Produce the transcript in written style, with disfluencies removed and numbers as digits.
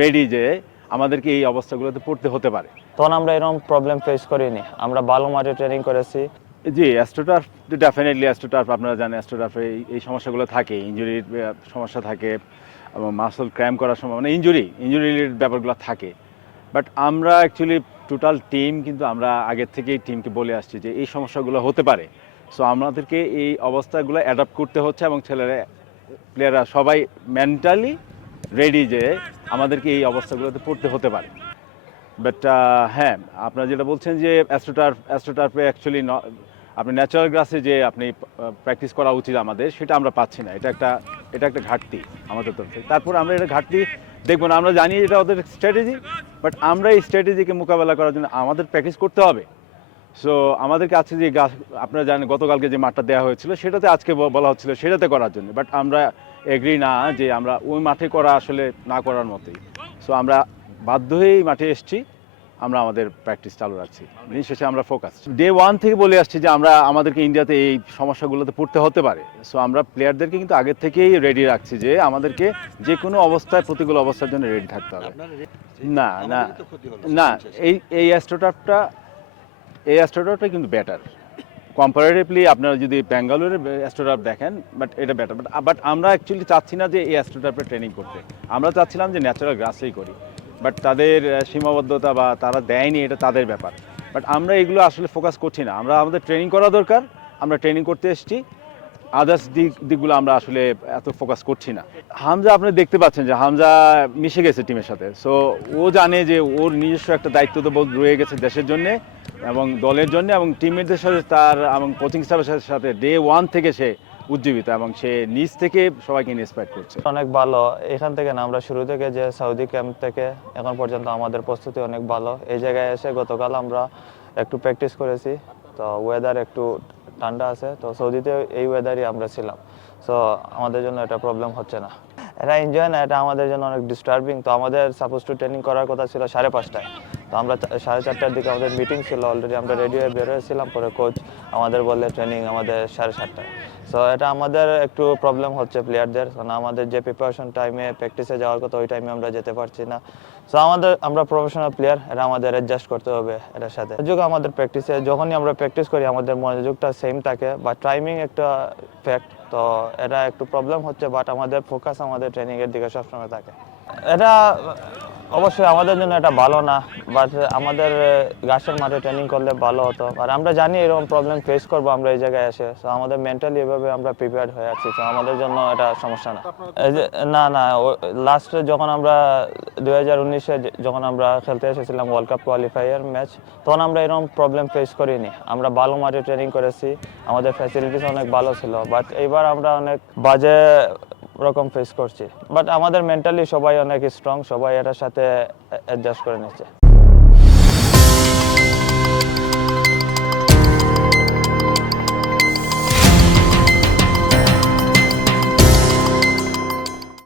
Ready যে আমাদেরকে এই অবস্থাগুলোতে পড়তে হতে পারে। তখন আমরা এরকম প্রবলেম ফেস করিনি, আমরা ভালো মাঠে ট্রেনিং করেছি। জি, অ্যাস্ট্রোটার্ফ ডেফিনেটলি অ্যাস্ট্রোটার্ফ আপনারা জানেন অ্যাস্ট্রোটার্ফে এই সমস্যাগুলো থাকে, ইনজুরির সমস্যা থাকে এবং মাসল ক্র্যাম্প করার সময় মানে ইনজুরির ব্যাপারগুলো থাকে। বাট আমরা অ্যাকচুয়ালি টোটাল টিম কিন্তু আমরা আগের থেকেই টিমকে বলে আসছি যে এই সমস্যাগুলো হতে পারে। সো আমাদেরকে এই অবস্থাগুলো অ্যাডাপ্ট করতে হচ্ছে এবং প্লেয়াররা সবাই মেন্টালি রেডি যে আমাদেরকে এই অবস্থাগুলোতে পড়তে হতে পারে। বাট হ্যাঁ, আপনারা যেটা বলছেন যে অ্যাস্ট্রোটার্ফে অ্যাকচুয়ালি আপনি ন্যাচারাল গ্রাসে যে আপনি প্র্যাকটিস করা উচিত আমাদের, সেটা আমরা পাচ্ছি না। এটা একটা ঘাটতি আমাদের তরফ থেকে। তারপর আমরা এটা ঘাটতি দেখবো না, আমরা জানি এটা ওদের স্ট্র্যাটেজি, বাট আমরা এই স্ট্র্যাটেজিকে মোকাবেলা করার জন্য আমাদের প্র্যাকটিস করতে হবে। সো আমাদেরকে আজকে যে আপনারা জানেন গতকালকে যে মাঠটা দেওয়া হয়েছিল সেটাতে আজকে বলা হচ্ছিল সেটাতে করার জন্য, বাট আমরা এগ্রি না যে আমরা ওই মাঠে করা আসলে না করার মতোই। সো আমরা বাধ্য হয়েই মাঠে এসেছি, আমরা আমাদের প্র্যাকটিস চালু রাখছি। দিন শেষে আমরা ফোকাস ডে ওয়ান থেকে বলে আসছি যে আমাদেরকে ইন্ডিয়াতে এই সমস্যাগুলোতে পড়তে হতে পারে। সো আমরা প্লেয়ারদেরকে কিন্তু আগের থেকেই রেডি রাখছি যে আমাদেরকে যে কোনো অবস্থায় প্রতিকূল অবস্থার জন্য রেডি থাকতে হবে। না না না, এই অ্যাস্ট্রোটার্ফটা কিন্তু বেটার কম্পারেটিভলি। আপনারা যদি ব্যাঙ্গালোরের অ্যাস্ট্রোটার্ফ দেখেন, বাট এটা বেটার। বাট আমরা অ্যাকচুয়ালি চাচ্ছি না যে এই অ্যাস্ট্রোটার্ফে ট্রেনিং করতে, আমরা চাচ্ছিলাম যে ন্যাচারাল গ্রাসেই করি। বাট তাদের সীমাবদ্ধতা বা তারা দেয়নি, এটা তাদের ব্যাপার। বাট আমরা এগুলো আসলে ফোকাস করছি না, আমাদের ট্রেনিং করা দরকার, আমরা ট্রেনিং করতে এসেছি। আদার্স দিকগুলো আমরা আসলে এত ফোকাস করছি না। হামজা আপনি দেখতে পাচ্ছেন যে হামজা মিশে গেছে টিমের সাথে। সো ও জানে যে ওর নিজস্ব একটা দায়িত্ব তো বোধ রয়ে গেছে দেশের জন্য এবং দলের জন্য এবং টিমমেটদের সাথে তার এবং কোচিং স্টাফের সাথে ডে ওয়ান থেকে সে উজ্জীবিত এবং সে নিজ থেকে সবাইকে ইন্সপায়ার করছে। অনেক ভালো এখান থেকে না, আমরা শুরু থেকে যে সৌদি ক্যাম্প থেকে এখন পর্যন্ত আমাদের প্রস্তুতি অনেক ভালো। এই জায়গায় এসে গতকাল আমরা একটু প্র্যাকটিস করেছি, তো ওয়েদার একটু ঠান্ডা আছে, তো সৌদিতে এই ওয়েদারই আমরা ছিলাম। সো আমাদের জন্য এটা প্রবলেম হচ্ছে না। এটা এনজয় না, এটা আমাদের জন্য অনেক ডিস্টার্বিং। তো আমাদের সাপোজ টু ট্রেনিং করার কথা ছিল 5:30টায়, তো আমরা 4:30টার দিকে আমাদের মিটিং ছিল, অলরেডি আমরা রেডি হয়ে বের হয়েছিলাম। পরে কোচ আমাদের বললে ট্রেনিং আমাদের 7:30টায়। সো এটা আমাদের একটু প্রবলেম হচ্ছে প্লেয়ারদের, কারণ আমাদের যে প্রিপারেশন টাইমে প্র্যাকটিসে যাওয়ার কথা ওই টাইমে আমরা যেতে পারছি না। সো আমরা প্রফেশনাল প্লেয়ার, এটা আমাদের অ্যাডজাস্ট করতে হবে এটার সাথে। আমাদের প্র্যাকটিসে যখনই আমরা প্র্যাকটিস করি আমাদের মনোযোগটা সেম থাকে, বা টাইমিং একটা ফ্যাক্ট, তো এটা একটু প্রবলেম হচ্ছে। বাট আমাদের ফোকাস আমাদের ট্রেনিংয়ের দিকে সবসময় থাকে। এটা অবশ্যই আমাদের জন্য এটা ভালো না, বাট আমাদের ঘাসের মাঠে ট্রেনিং করলে ভালো হতো। আর আমরা জানি এরকম প্রবলেম ফেস করবো আমরা এই জায়গায় এসে, সো আমাদের মেন্টালি এভাবে আমরা প্রিপেয়ার্ড হয়ে আছি, তো আমাদের জন্য এটা সমস্যা না। না না, লাস্টে যখন আমরা 2019-এ যখন আমরা খেলতে এসেছিলাম ওয়ার্ল্ড কাপ কোয়ালিফায়ার ম্যাচ, তখন আমরা এরকম প্রবলেম ফেস করিনি। আমরা ভালো মাঠে ট্রেনিং করেছি, আমাদের ফ্যাসিলিটিস অনেক ভালো ছিল। বাট এইবার আমরা অনেক বাজে রকম ফেস করছি। বাট আমাদের মেন্টালি সবাই অনেক স্ট্রং, সবাই এটার সাথে অ্যাডজাস্ট করে নিচ্ছে।